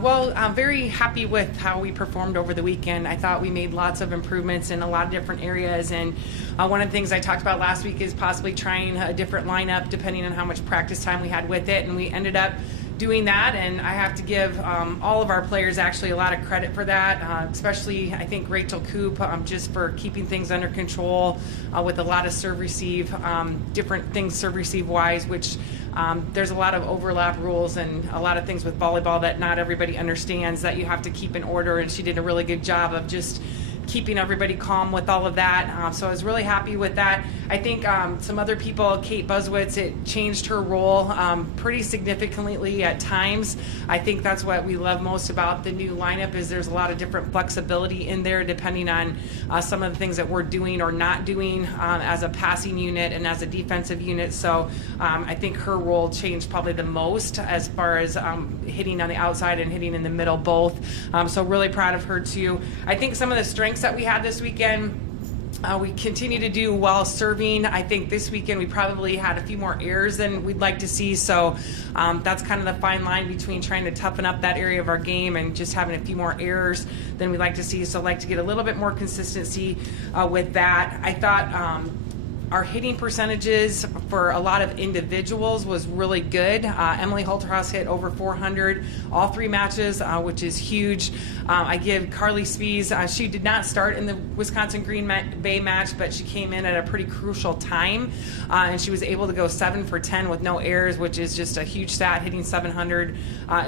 Well, I'm very happy with how we performed over the weekend. I thought we made lots of improvements in a lot of different areas, and one of the things I talked about last week is possibly trying a different lineup depending on how much practice time we had with it, and we ended up doing that, and I have to give all of our players actually a lot of credit for that, especially I think Rachel Coop, just for keeping things under control with a lot of serve receive, different things serve receive wise, which there's a lot of overlap rules and a lot of things with volleyball that not everybody understands that you have to keep in order, and she did a really good job of just keeping everybody calm with all of that. So I was really happy with that. I think some other people, Kate Buswitz, it changed her role pretty significantly at times. I think that's what we love most about the new lineup is there's a lot of different flexibility in there depending on some of the things that we're doing or not doing as a passing unit and as a defensive unit. So I think her role changed probably the most as far as hitting on the outside and hitting in the middle both. So really proud of her too. I think some of the strengths that we had this weekend, we continue to do well serving. I think this weekend we probably had a few more errors than we'd like to see, so that's kind of the fine line between trying to toughen up that area of our game and just having a few more errors than we'd like to see. So I'd like to get a little bit more consistency with that. I thought our hitting percentages for a lot of individuals was really good. Emily Holterhaus hit over 400 all three matches, which is huge. I give Carly Spies, she did not start in the Wisconsin Green Bay match, but she came in at a pretty crucial time, and she was able to go 7 for 10 with no errors, which is just a huge stat. Hitting 700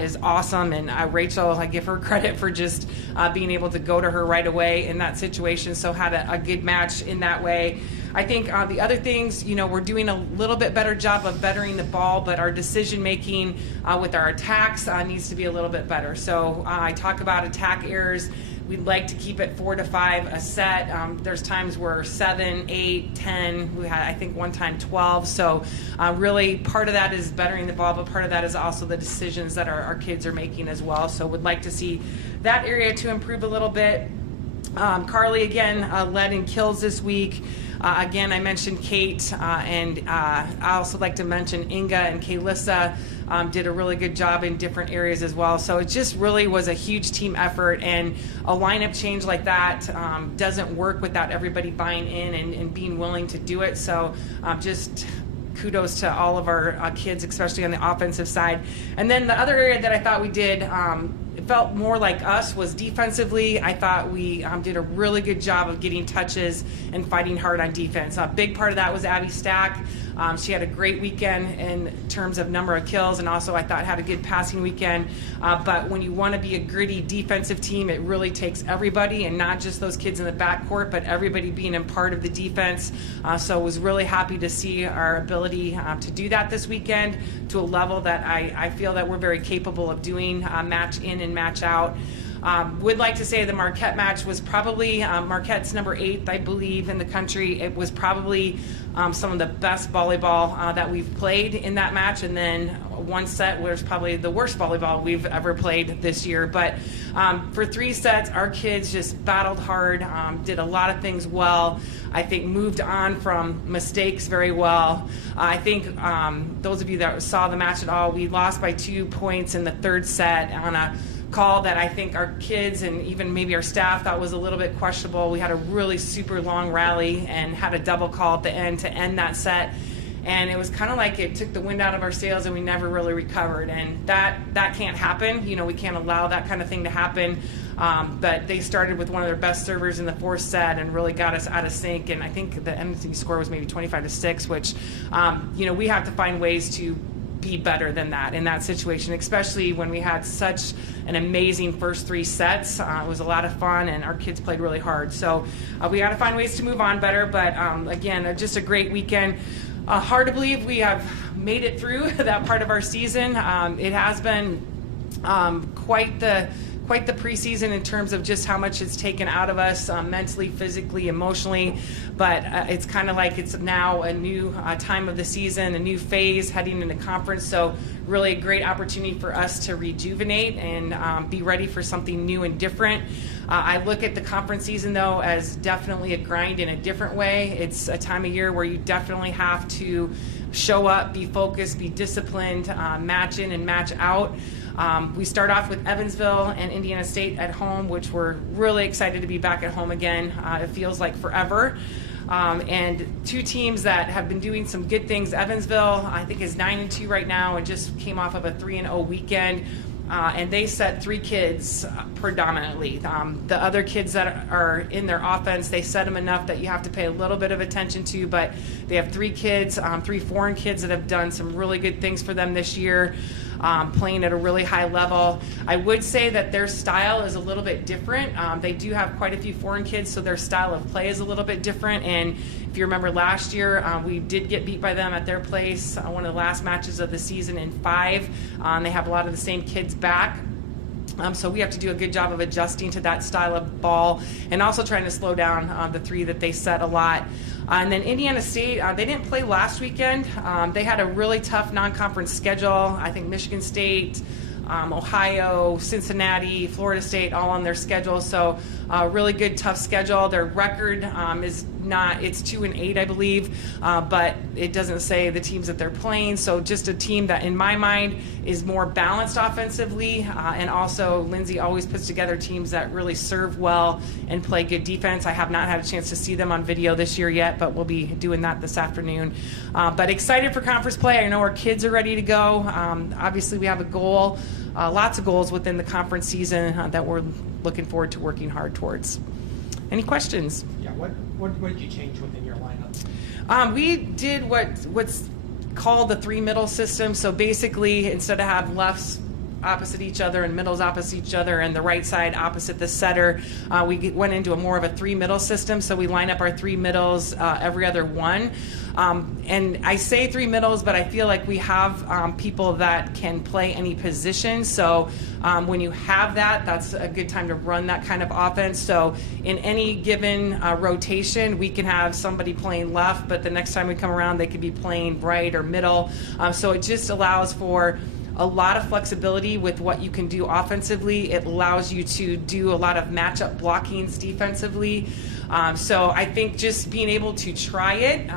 is awesome, and Rachel, I give her credit for just being able to go to her right away in that situation, so had a good match in that way. I think the other things, we're doing a little bit better job of bettering the ball, but our decision making with our attacks needs to be a little bit better. So I talk about attack errors. We'd like to keep it 4 to 5 a set. There's times where 7, 8, 10. We had, I think, one time 12. So really part of that is bettering the ball, but part of that is also the decisions that our kids are making as well. So would like to see that area to improve a little bit. Carly, again, led in kills this week. Again, I mentioned Kate, and I also like to mention Inga and Kaylissa did a really good job in different areas as well. So it just really was a huge team effort, and a lineup change like that doesn't work without everybody buying in and being willing to do it. So just kudos to all of our kids, especially on the offensive side. And then the other area that I thought we did it felt more like us was defensively. I thought we did a really good job of getting touches and fighting hard on defense. A big part of that was Abby Stack. She had a great weekend in terms of number of kills, and also I thought had a good passing weekend. But when you want to be a gritty defensive team, it really takes everybody, and not just those kids in the backcourt, but everybody being a part of the defense. So was really happy to see our ability to do that this weekend to a level that I feel that we're very capable of doing, match in and match out. Would like to say the Marquette match was probably Marquette's number 8, I believe, in the country. It was probably some of the best volleyball that we've played in that match, and then one set was probably the worst volleyball we've ever played this year. But for 3 sets, our kids just battled hard, did a lot of things well. I think moved on from mistakes very well. I think those of you that saw the match at all, we lost by 2 points in the 3rd set on a call that I think our kids and even maybe our staff thought was a little bit questionable. We had a really super long rally and had a double call at the end to end that set. And it was kind of like it took the wind out of our sails and we never really recovered. And that can't happen. We can't allow that kind of thing to happen. But they started with one of their best servers in the 4th set and really got us out of sync. And I think the ending score was maybe 25-6, which, we have to find ways to be better than that in that situation, especially when we had such an amazing first 3 sets. It was a lot of fun, and our kids played really hard. So we got to find ways to move on better. But again, just a great weekend. Hard to believe we have made it through that part of our season. It has been quite the preseason in terms of just how much it's taken out of us mentally, physically, emotionally. But it's kind of like it's now a new time of the season, a new phase heading into conference. So really a great opportunity for us to rejuvenate and be ready for something new and different. I look at the conference season, though, as definitely a grind in a different way. It's a time of year where you definitely have to show up, be focused, be disciplined, match in and match out. We start off with Evansville and Indiana State at home, which we're really excited to be back at home again. It feels like forever. And two teams that have been doing some good things. Evansville, I think, is 9-2 right now and just came off of a 3-0 weekend. And they set 3 kids predominantly. The other kids that are in their offense, they set them enough that you have to pay a little bit of attention to, but they have 3 kids, 3 foreign kids that have done some really good things for them this year, playing at a really high level. I would say that their style is a little bit different. They do have quite a few foreign kids, so their style of play is a little bit different. And if you remember last year, we did get beat by them at their place, one of the last matches of the season in 5. They have a lot of the same kids back. So we have to do a good job of adjusting to that style of ball and also trying to slow down the 3 that they set a lot. And then Indiana State, they didn't play last weekend. They had a really tough non-conference schedule. I think Michigan State, Ohio, Cincinnati, Florida State, all on their schedule. So really good, tough schedule. Their record is not, it's 2-8, I believe, but it doesn't say the teams that they're playing. So just a team that, in my mind, is more balanced offensively. And also, Lindsay always puts together teams that really serve well and play good defense. I have not had a chance to see them on video this year yet, but we'll be doing that this afternoon. But excited for conference play. I know our kids are ready to go. Obviously, we have a goal. Lots of goals within the conference season that we're looking forward to working hard towards. Any questions? Yeah, what did you change within your lineup? We did what's called the 3 middle system. So basically, instead of have lefts opposite each other and middles opposite each other and the right side opposite the setter, we went into a more of a 3 middle system. So we line up our 3 middles every other one. And I say 3 middles, but I feel like we have people that can play any position. So when you have that, that's a good time to run that kind of offense. So in any given rotation, we can have somebody playing left, but the next time we come around, they could be playing right or middle. So it just allows for a lot of flexibility with what you can do offensively. It allows you to do a lot of matchup blockings defensively. So I think just being able to try it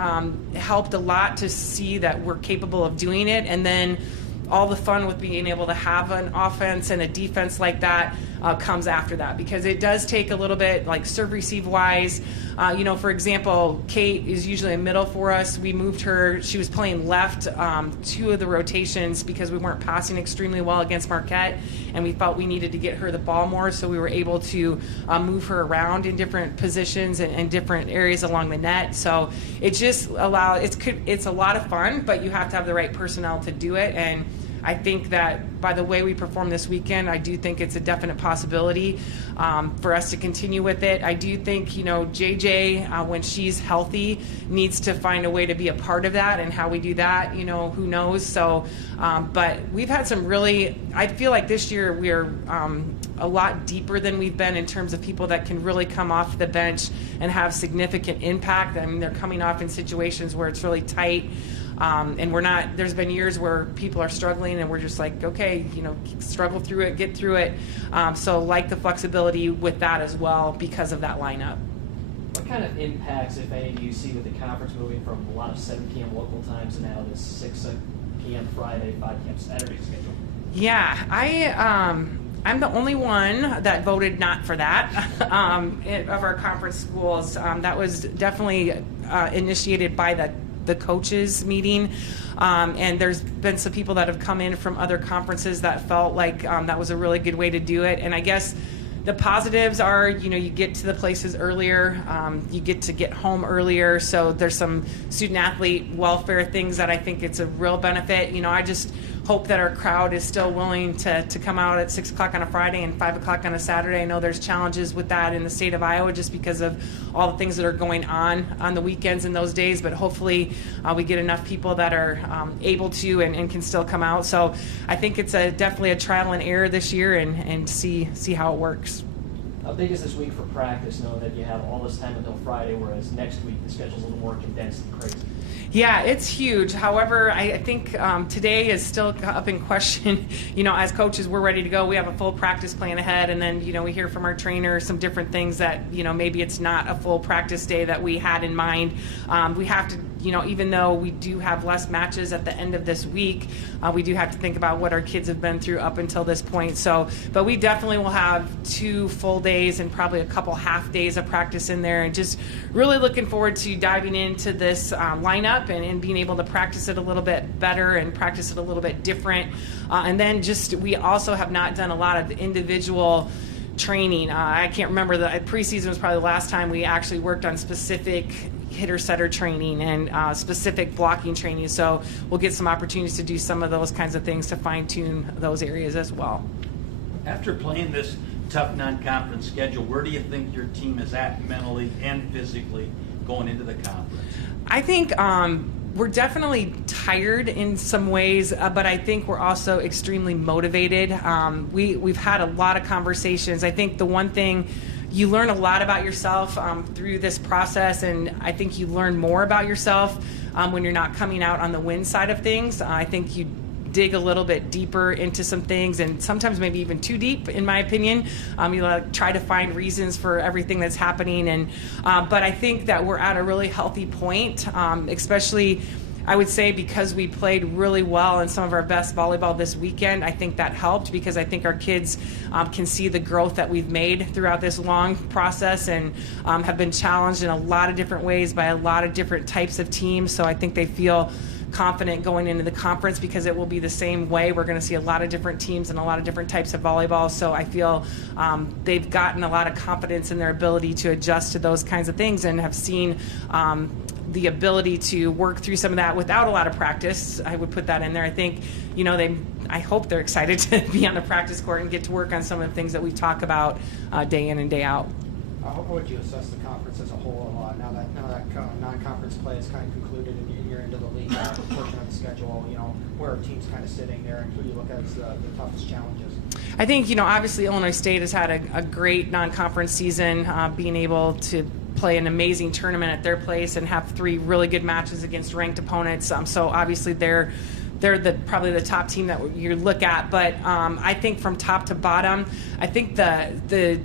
helped a lot to see that we're capable of doing it. And then all the fun with being able to have an offense and a defense like that comes after that, because it does take a little bit, like serve receive wise. For example, Kate is usually a middle for us. We moved her. She was playing left 2 of the rotations because we weren't passing extremely well against Marquette, and we felt we needed to get her the ball more, so we were able to move her around in different positions and different areas along the net. So it just it's a lot of fun, but you have to have the right personnel to do it. And I think that by the way we perform this weekend, I do think it's a definite possibility for us to continue with it. I do think, JJ, when she's healthy, needs to find a way to be a part of that, and how we do that, who knows. So, but we've had some really, I feel like this year we're a lot deeper than we've been in terms of people that can really come off the bench and have significant impact. I mean, they're coming off in situations where it's really tight. And there's been years where people are struggling and we're just like, okay, struggle through it, get through it. So like the flexibility with that as well because of that lineup. What kind of impacts, if any, do you see with the conference moving from a lot of 7 p.m. local times to now this 6 p.m. Friday, 5 p.m. Saturday schedule? Yeah, I'm the only one that voted not for that of our conference schools. That was definitely initiated by the coaches meeting, and there's been some people that have come in from other conferences that felt like that was a really good way to do it. And I guess the positives are, you get to the places earlier, you get to get home earlier, so there's some student athlete welfare things that I think it's a real benefit. I just hope that our crowd is still willing to come out at 6 o'clock on a Friday and 5 o'clock on a Saturday. I know there's challenges with that in the state of Iowa just because of all the things that are going on the weekends and those days, but hopefully we get enough people that are able to and can still come out. So I think it's definitely a trial and error this year and see how it works. How big is this week for practice, knowing that you have all this time until Friday, whereas next week the schedule's a little more condensed and crazy? Yeah, it's huge. However, I think today is still up in question. As coaches, we're ready to go. We have a full practice plan ahead, and then, we hear from our trainer some different things that, maybe it's not a full practice day that we had in mind. We have to, even though we do have less matches at the end of this week, we do have to think about what our kids have been through up until this point. So, but we definitely will have 2 full days and probably a couple half days of practice in there, and just really looking forward to diving into this lineup and being able to practice it a little bit better and practice it a little bit different. And then we also have not done a lot of individual training. I can't remember, the preseason was probably the last time we actually worked on specific hitter-setter training and specific blocking training. So we'll get some opportunities to do some of those kinds of things to fine-tune those areas as well. After playing this tough non-conference schedule, where do you think your team is at mentally and physically going into the conference? I think we're definitely tired in some ways, but I think we're also extremely motivated. We've had a lot of conversations. I think the one thing, you learn a lot about yourself through this process, and I think you learn more about yourself when you're not coming out on the win side of things. I think you dig a little bit deeper into some things, and sometimes maybe even too deep, in my opinion. You try to find reasons for everything that's happening, and but I think that we're at a really healthy point, especially I would say because we played really well in some of our best volleyball this weekend. I think that helped because I think our kids can see the growth that we've made throughout this long process, and have been challenged in a lot of different ways by a lot of different types of teams. So I think they feel confident going into the conference because it will be the same way. We're going to see a lot of different teams and a lot of different types of volleyball. So I feel they've gotten a lot of confidence in their ability to adjust to those kinds of things, and have seen the ability to work through some of that without a lot of practice. I would put that in there. I think, I hope they're excited to be on the practice court and get to work on some of the things that we talk about day in and day out. How would you assess the conference as a whole now that non-conference play is kind of concluded and you're into the league portion of the schedule? Where are teams kind of sitting there, and who do you look at as the toughest challenges? I think, obviously Illinois State has had a great non-conference season, being able to play an amazing tournament at their place and have 3 really good matches against ranked opponents. So obviously they're probably the top team that you look at. But I think from top to bottom, I think the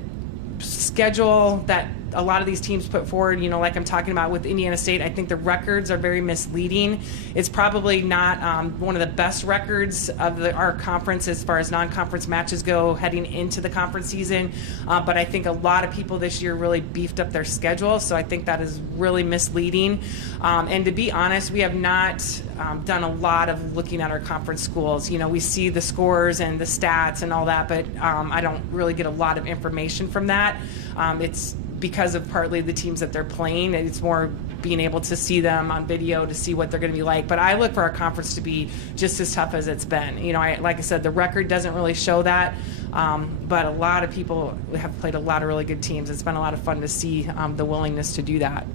schedule that a lot of these teams put forward, like I'm talking about with Indiana State, I think the records are very misleading. It's probably not one of the best records of our conference as far as non-conference matches go heading into the conference season, but I think a lot of people this year really beefed up their schedule, so I think that is really misleading. And to be honest, we have not done a lot of looking at our conference schools. We see the scores and the stats and all that, but I don't really get a lot of information from that. It's because of partly the teams that they're playing. It's more being able to see them on video to see what they're going to be like. But I look for our conference to be just as tough as it's been. Like I said, the record doesn't really show that, but a lot of people have played a lot of really good teams. It's been a lot of fun to see the willingness to do that.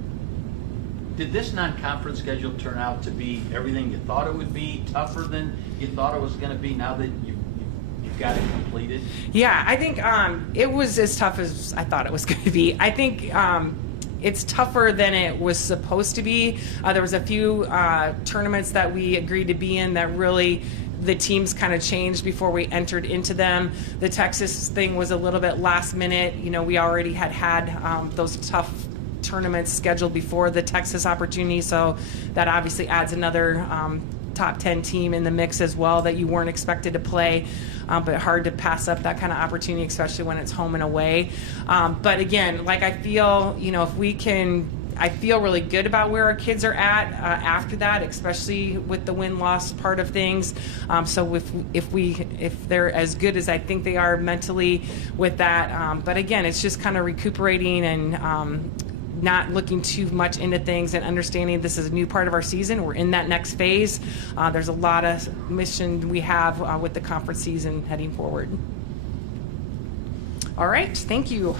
Did this non-conference schedule turn out to be everything you thought it would be, tougher than you thought it was going to be now that you've got it completed? Yeah, I think it was as tough as I thought it was going to be. I think it's tougher than it was supposed to be. There was a few tournaments that we agreed to be in that really the teams kind of changed before we entered into them. The Texas thing was a little bit last minute. We already had those tough tournaments scheduled before the Texas opportunity, so that obviously adds another top 10 team in the mix as well that you weren't expected to play, but hard to pass up that kind of opportunity, especially when it's home and away. But again, I feel, if we can, I feel really good about where our kids are at after that, especially with the win-loss part of things. So if they're as good as I think they are mentally with that, but again, it's just kind of recuperating and not looking too much into things and understanding this is a new part of our season. We're in that next phase. There's a lot of mission we have with the conference season heading forward. All right, thank you.